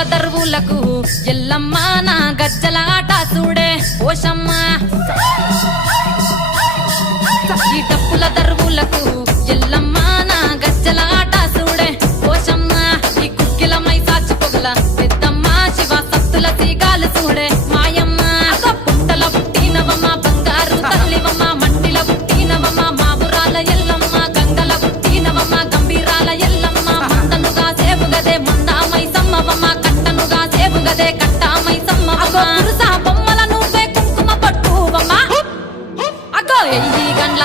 పూల దరువులకు ఎల్లమ్మ నా గజ్జలాట చూడే ఓషమ్మ. గదే కట్టామై సమ్మ అగో కురుసా బొమ్మల నువ్వే కుంకుమ పట్టువమ్మా. అగో ఎయ్యి గండ్ల